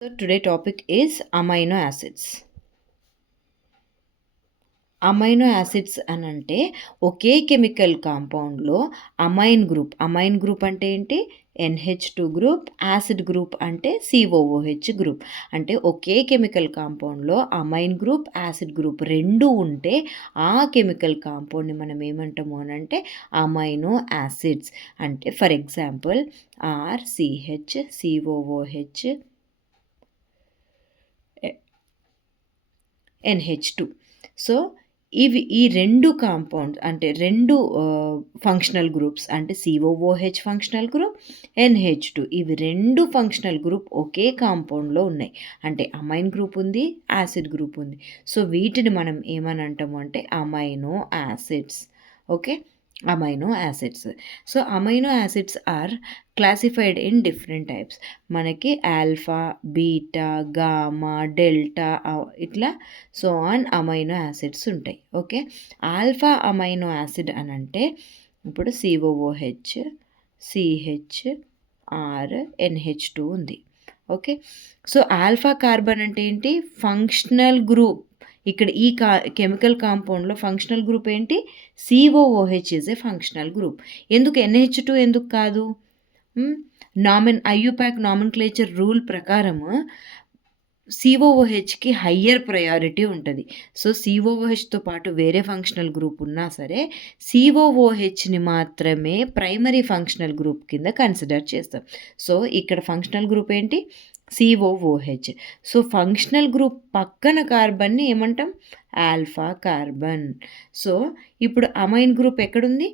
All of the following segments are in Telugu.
So today topic is amino acids. Amino acids అని అంటే ఒకే కెమికల్ కాంపౌండ్లో అమైన్ గ్రూప్ అంటే ఏంటి? NH2 గ్రూప్, యాసిడ్ గ్రూప్ అంటే COOH గ్రూప్. అంటే ఒకే కెమికల్ కాంపౌండ్లో అమైన్ గ్రూప్, యాసిడ్ గ్రూప్ రెండు ఉంటే ఆ కెమికల్ కాంపౌండ్ని మనం ఏమంటాము అని అంటే అమైనో యాసిడ్స్. అంటే for example RCH COOH NH2. So ఈ రెండు కాంపౌండ్స్ అంటే రెండు ఫంక్షనల్ గ్రూప్స్ అంటే COOH ఫంక్షనల్ గ్రూప్, NH2 ఇవి రెండు ఫంక్షనల్ గ్రూప్ ఒకే కాంపౌండ్లో ఉన్నాయి. అంటే అమైన్ గ్రూప్ ఉంది, యాసిడ్ గ్రూప్ ఉంది. సో వీటిని మనం ఏమని అంటాము అంటే amino acids. Okay, amino acids. So amino acids are classified in different types. మనకి ఆల్ఫా, బీటా, గామా, డెల్టా ఇట్లా సో ఆన్ అమైనో యాసిడ్స్ ఉంటాయి. ఓకే, ఆల్ఫా అమైనో యాసిడ్ అని అంటే ఇప్పుడు COOH, CH, R, NH2 ఉంది. ఓకే, సో ఆల్ఫా కార్బన్ అంటే ఏంటి? Functional group. ఇక్కడ ఈ కెమికల్ కాంపౌండ్లో ఫంక్షనల్ గ్రూప్ ఏంటి? COOH is a functional group. ఎందుకు NH2 ఎందుకు కాదు? IUPAC నామెన్క్లేచర్ రూల్ ప్రకారము COOHకి హయ్యర్ ప్రయారిటీ ఉంటుంది. సో COOHతో పాటు వేరే ఫంక్షనల్ గ్రూప్ ఉన్నా సరే COOHని మాత్రమే ప్రైమరీ ఫంక్షనల్ గ్రూప్ కింద కన్సిడర్ చేస్తాం. సో ఇక్కడ ఫంక్షనల్ గ్రూప్ ఏంటి? COOH. సో ఫంక్షనల్ గ్రూప్ పక్కన కార్బన్ని ఏమంటాం? Alpha carbon. సో ఇప్పుడు అమైన్ గ్రూప్ ఎక్కడుంది?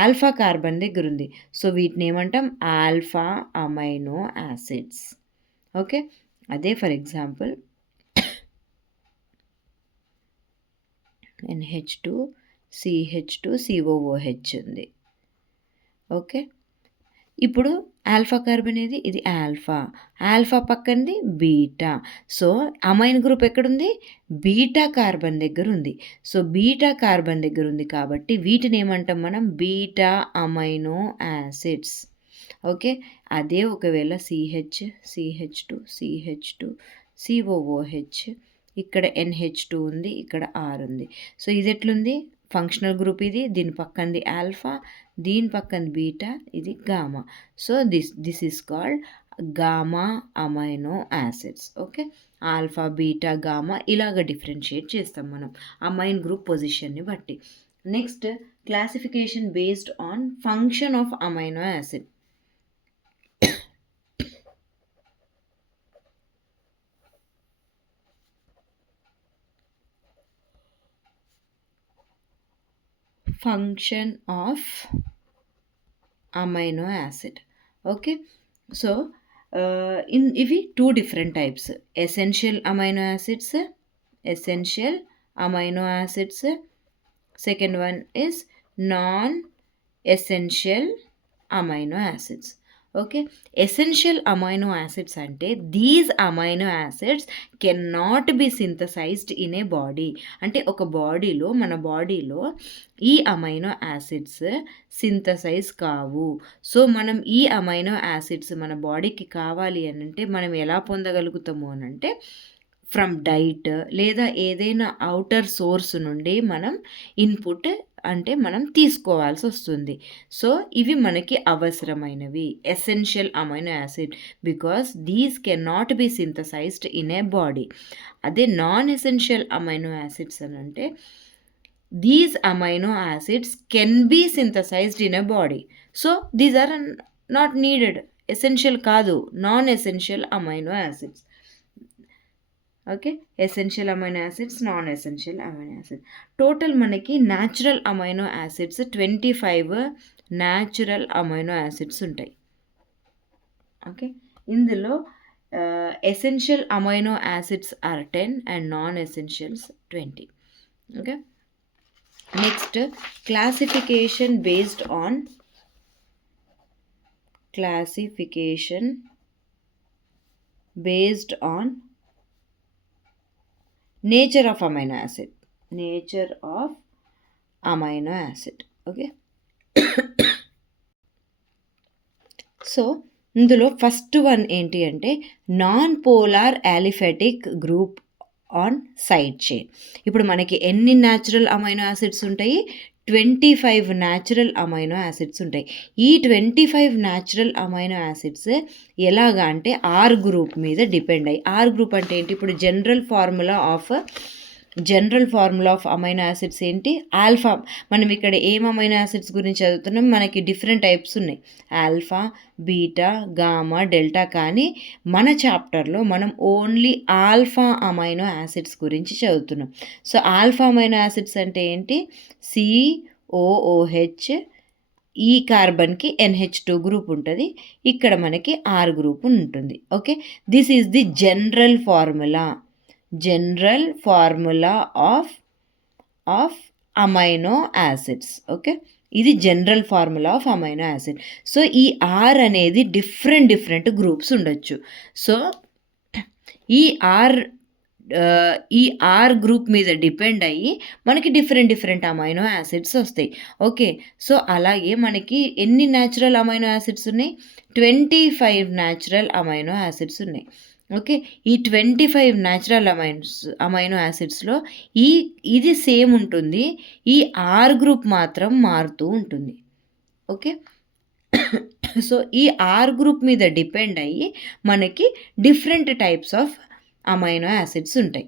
ఆల్ఫా కార్బన్ దగ్గర ఉంది. సో వీటిని ఏమంటాం? Alpha amino acids. ఓకే, అదే for example NH2 CH2 COOH ఉంది. ఓకే, ఇప్పుడు ఆల్ఫా కార్బన్ ఇది ఆల్ఫా పక్కనది బీటా. సో అమైన్ గ్రూప్ ఎక్కడుంది? బీటా కార్బన్ దగ్గర ఉంది. సో బీటా కార్బన్ దగ్గర ఉంది కాబట్టి వీటిని ఏమంటాం మనం? Beta amino acids. ఓకే, అదే ఒకవేళ CH2 COOH ఇక్కడ NH2 ఉంది, ఇక్కడ R ఉంది. సో ఇది ఎట్లుంది? ఫంక్షనల్ గ్రూప్ ఇది, దీని పక్కనది ఆల్ఫా, దీని పక్కన బీటా, ఇది gamma. So this is called gamma amino acids. Okay, alpha, beta, gamma ఇలాగ డిఫరెన్షియేట్ చేస్తాం మనం అమైన్ గ్రూప్ పొజిషన్ని బట్టి. Next classification based on function of amino acid. Function of amino acid. Okay, so ఇవి two different types. Essential amino acids. Second one is non essential amino acids. Okay, essential amino acids అంటే these amino acids can not be synthesized in a body. అంటే ఒక బాడీలో మన బాడీలో ఈ అమైనో యాసిడ్స్ సింథసైజ్ కావు. సో మనం ఈ అమైనో యాసిడ్స్ మన బాడీకి కావాలి అని అంటే మనం ఎలా పొందగలుగుతాము అని అంటే ఫ్రమ్ డైట్ లేదా ఏదైనా అవుటర్ సోర్స్ నుండి మనం ఇన్పుట్ అంటే మనం తీసుకోవాల్సి వస్తుంది. సో ఇవి మనకి అవసరమైనవి essential amino acid because these can not be synthesized in a body. అదే నాన్ ఎసెన్షియల్ అమైనో యాసిడ్స్ అని అంటే these amino acids can be synthesized in a body. So these are not needed, essential కాదు, non essential amino acids. Okay, essential amino acids, non essential amino acid. Total మనకి natural amino acids 25 natural amino acids ఉంటాయి. ఓకే, ఇందులో essential amino acids are 10 and non essentials 20. Okay, next classification based on nature of amino acid. Okay, so ఇందులో ఫస్ట్ వన్ ఏంటి అంటే non polar aliphatic group on side chain. ఇప్పుడు మనకి ఎన్ని న్యాచురల్ అమైనో యాసిడ్స్ ఉంటాయి? 25 న్యాచురల్ అమైనో యాసిడ్స్ ఉంటాయి. ఈ 25 న్యాచురల్ అమైనో యాసిడ్స్ ఎలాగా అంటే ఆర్ గ్రూప్ మీద డిపెండ్ అయ్యి, ఆర్ గ్రూప్ అంటే ఏంటి? ఇప్పుడు general formula of amino acids ఏంటి? ఆల్ఫా. మనం ఇక్కడ ఏం అమైనో యాసిడ్స్ గురించి చదువుతున్నాం? మనకి డిఫరెంట్ టైప్స్ ఉన్నాయి, ఆల్ఫా, బీటా, గామా, డెల్టా. కానీ మన చాప్టర్లో మనం ఓన్లీ ఆల్ఫా అమైనో యాసిడ్స్ గురించి చదువుతున్నాం. సో ఆల్ఫా అమైనో యాసిడ్స్ అంటే ఏంటి? COOH, ఈ కార్బన్కి NH2 గ్రూప్ ఉంటుంది, ఇక్కడ మనకి ఆర్ గ్రూప్ ఉంటుంది. Okay, this is the general formula of amino acids. Okay, ఇది general formula of amino acid. So ఈ ఆర్ అనేది డిఫరెంట్ గ్రూప్స్ ఉండొచ్చు. సో ఈ ఆర్ గ్రూప్ మీద డిపెండ్ అయ్యి మనకి డిఫరెంట్ అమైనో యాసిడ్స్ వస్తాయి. ఓకే, సో అలాగే మనకి ఎన్ని న్యాచురల్ అమైనో యాసిడ్స్ ఉన్నాయి? 25 న్యాచురల్ అమైనో యాసిడ్స్ ఉన్నాయి. ఓకే, ఈ 25 న్యాచురల్ అమైనో యాసిడ్స్లో ఇది సేమ్ ఉంటుంది, ఈ ఆర్ గ్రూప్ మాత్రం మారుతూ ఉంటుంది. ఓకే, సో ఈ ఆర్ గ్రూప్ మీద డిపెండ్ అయ్యి మనకి different types of amino acids ఉంటాయి.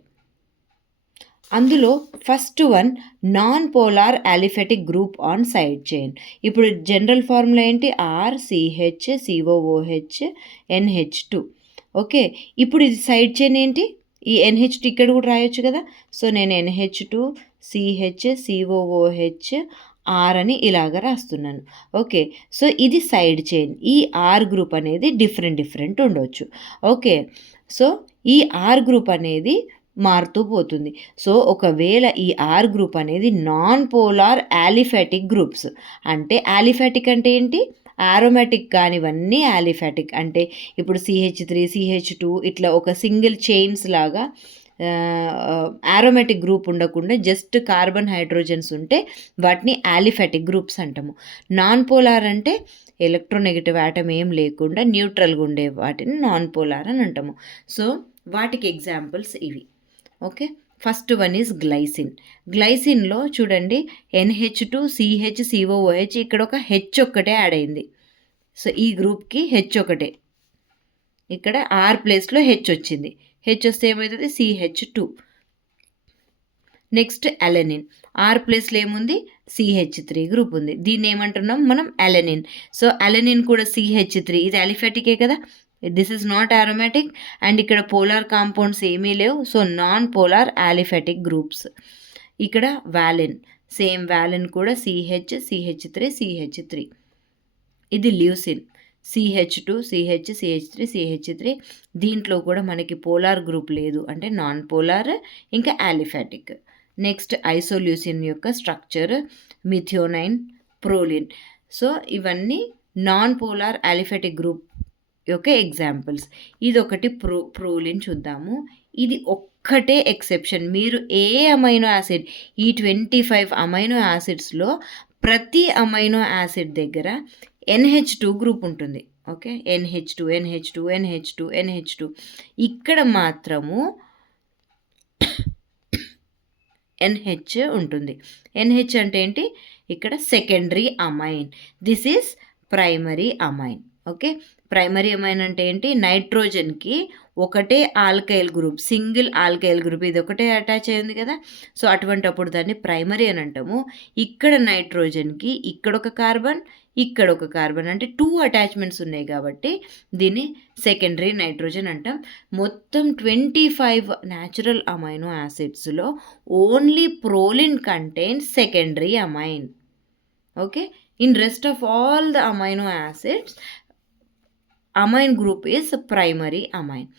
అందులో first one non polar aliphatic group on side chain. ఇప్పుడు జనరల్ ఫార్ములా ఏంటి? RCH, COOH, NH2. ఓకే, ఇప్పుడు ఇది సైడ్ చైన్ ఏంటి? ఈ NH2 ఇక్కడ కూడా రాయొచ్చు కదా. సో నేను NH2, CH, COOH, R అని ఇలాగ రాస్తున్నాను. ఓకే, సో ఇది సైడ్ చైన్. ఈ ఆర్ గ్రూప్ అనేది డిఫరెంట్ ఉండవచ్చు. ఓకే, సో ఈ ఆర్ గ్రూప్ అనేది మారుతూ పోతుంది. సో ఒకవేళ ఈ ఆర్ గ్రూప్ అనేది నాన్ పోలార్ యాలిఫాటిక్ గ్రూప్స్ అంటే, యాలిఫాటిక్ అంటే ఏంటి? ఆరోమాటిక్ కానివన్నీ యాలిఫాటిక్ అంటే, ఇప్పుడు CH3, CH2 ఇట్లా ఒక సింగిల్ చైన్స్ లాగా ఆరోమాటిక్ గ్రూప్ ఉండకుండా జస్ట్ కార్బన్ హైడ్రోజన్స్ ఉంటే వాటిని యాలిఫాటిక్ గ్రూప్స్ అంటాము. నాన్ పోలార్ అంటే ఎలక్ట్రోనెగటివ్ ఆటమ్ ఏం లేకుండా న్యూట్రల్గా ఉండే వాటిని నాన్ పోలార్ అని అంటాము. సో వాటికి ఎగ్జాంపుల్స్ ఇవి. ఓకే, ఫస్ట్ వన్ ఈజ్ గ్లైసిన్లో చూడండి, NH2, CH, COOH, ఇక్కడ ఒక H ఒక్కటే యాడ్ అయింది. సో ఈ గ్రూప్కి H ఒకటే, ఇక్కడ R ప్లేస్లో H వచ్చింది. H వస్తే ఏమవుతుంది? CH2. నెక్స్ట్ అలెనిన్, R ప్లేస్లో ఏముంది? CH3 గ్రూప్ ఉంది. దీన్ని ఏమంటున్నాం మనం? అలెనిన్. సో అలెనిన్ కూడా CH3, ఇది అలిఫాటికే కదా, this is not aromatic. And ఇక్కడ పోలార్ కాంపౌండ్స్ ఏమీ లేవు, so non polar aliphatic groups. ఇక్కడ వాలిన్, సేమ్ వాలిన్ కూడా CH, CH3. ఇది ల్యూసిన్, CH2, CH3. దీంట్లో కూడా మనకి పోలార్ గ్రూప్ లేదు, అంటే నాన్ పోలార్, ఇంకా యాలిఫాటిక్. నెక్స్ట్ ఐసోల్యూసిన్ యొక్క స్ట్రక్చర్ మిథియోనైన్, ప్రోలిన్. సో ఇవన్నీ నాన్ పోలార్ యాలిఫాటిక్ గ్రూప్ యొక్క ఎగ్జాంపుల్స్. ఇది ఒకటి ప్రోలిన్ చూద్దాము. ఇది ఒక్కటే ఎక్సెప్షన్. మీరు ఏ అమైనో యాసిడ్, ఈ 25 అమైనో యాసిడ్స్లో ప్రతి అమైనో యాసిడ్ దగ్గర NH2 గ్రూప్ ఉంటుంది. Okay, NH2. ఇక్కడ మాత్రము NH ఉంటుంది. NH అంటే ఏంటి? ఇక్కడ secondary amine, this is primary amine. Okay, primary amine అంటే ఏంటి? నైట్రోజన్కి ఒకటే alkyl group, single alkyl group ఇది ఒకటే అటాచ్ అయింది కదా, సో అటువంటప్పుడు దాన్ని ప్రైమరీ అని అంటాము. ఇక్కడ నైట్రోజన్కి ఇక్కడ ఒక కార్బన్, ఇక్కడ ఒక కార్బన్, అంటే 2 అటాచ్మెంట్స్ ఉన్నాయి కాబట్టి దీన్ని సెకండరీ నైట్రోజన్ అంటాం. మొత్తం 25 న్యాచురల్ అమైనో యాసిడ్స్లో only proline contains secondary amine. Okay, in rest of all the amino acids amine group is primary amine.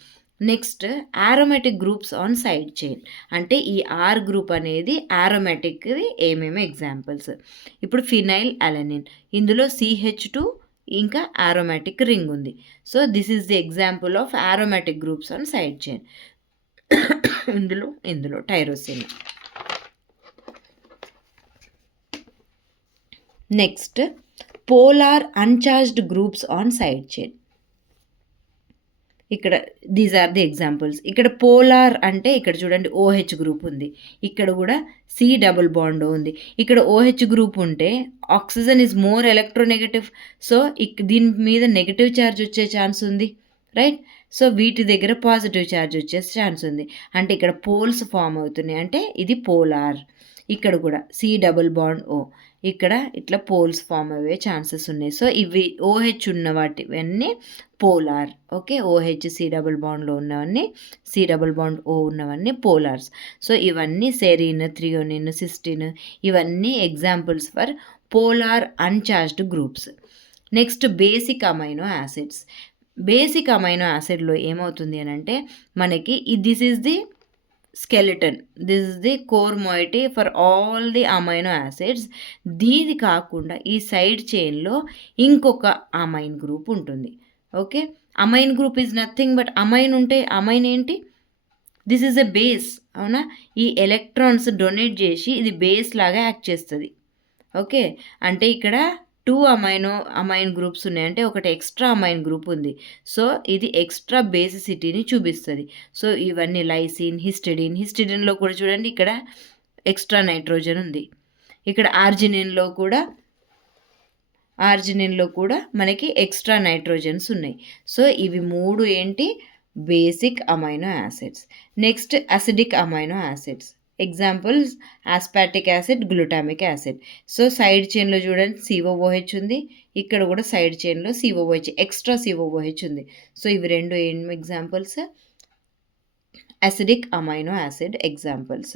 Next aromatic groups on side chain అంటే ఈ ఆర్ గ్రూప్ అనేది ఆరోమాటిక్వి ఏమేమి ఎగ్జాంపుల్స్? ఇప్పుడు ఫినైల్ అలెనిన్, ఇందులో CH2 ఇంకా ఆరోమాటిక్ రింగ్ ఉంది. So this is the example of aromatic groups on side chain. ఇందులో tyrosine. Next polar uncharged groups on side chain. ఇక్కడ దీస్ ఆర్ ది ఎగ్జాంపుల్స్. ఇక్కడ పోలార్ అంటే ఇక్కడ చూడండి ఓహెచ్ గ్రూప్ ఉంది. ఇక్కడ కూడా సి డబుల్ బాండ్ ఉంది. ఇక్కడ ఓహెచ్ గ్రూప్ ఉంటే oxygen is more electronegative. So దీని మీద నెగటివ్ ఛార్జ్ వచ్చే ఛాన్స్ ఉంది, రైట్? సో వీటి దగ్గర పాజిటివ్ ఛార్జ్ వచ్చే ఛాన్స్ ఉంది. అంటే ఇక్కడ పోల్స్ ఫామ్ అవుతున్నాయి, అంటే ఇది పోలార్. ఇక్కడ కూడా సి డబుల్ బాండ్ ఓ, ఇక్కడ ఇట్లా పోల్స్ ఫామ్ అయ్యే ఛాన్సెస్ ఉన్నాయి. సో ఇవి ఓహెచ్ ఉన్న వాటివన్నీ polar. Okay, OH C double బాండ్లో ఉన్నవన్నీ, సి డబుల్ బాండ్ ఓ ఉన్నవన్నీ పోలార్స్. సో ఇవన్నీ సెరీన్, థ్రియోనిన్, సిస్టిన్ ఇవన్నీ examples for polar uncharged groups. Next basic amino acids. Basic amino యాసిడ్లో ఏమవుతుంది అని అంటే మనకి this is the skeleton, this is the core moiety for all the amino acids. దీది కాకుండా ఈ సైడ్ చైన్లో ఇంకొక అమైన్ గ్రూప్ ఉంటుంది. Okay, amine group is nothing but amine ఉంటే అమైన్ ఏంటి? దిస్ ఈజ్ ఎ బేస్, అవునా? ఈ ఎలక్ట్రాన్స్ డొనేట్ చేసి ఇది బేస్ లాగా యాక్ట్ చేస్తుంది. ఓకే, అంటే ఇక్కడ 2 అమైన్ గ్రూప్స్ ఉన్నాయి, అంటే ఒకటి ఎక్స్ట్రా అమైన్ గ్రూప్ ఉంది. సో ఇది ఎక్స్ట్రా బేసిసిటీని చూపిస్తుంది. సో ఇవన్నీ లైసిన్, హిస్టిడిన్లో కూడా చూడండి ఇక్కడ ఎక్స్ట్రా నైట్రోజన్ ఉంది. ఇక్కడ ఆర్జినిన్లో కూడా మనకి ఎక్స్ట్రా నైట్రోజన్స్ ఉన్నాయి. సో ఇవి 3 ఏంటి? Basic amino acids. Next acidic amino acids. Examples aspartic acid, glutamic acid. So side చైన్లో చూడండి సిఓఓహెచ్ ఉంది, ఇక్కడ కూడా సైడ్ చైన్లో సిఓఓహెచ్, ఎక్స్ట్రా సిఓఓహెచ్ ఉంది. సో ఇవి రెండు ఏం examples? Acidic amino acid examples.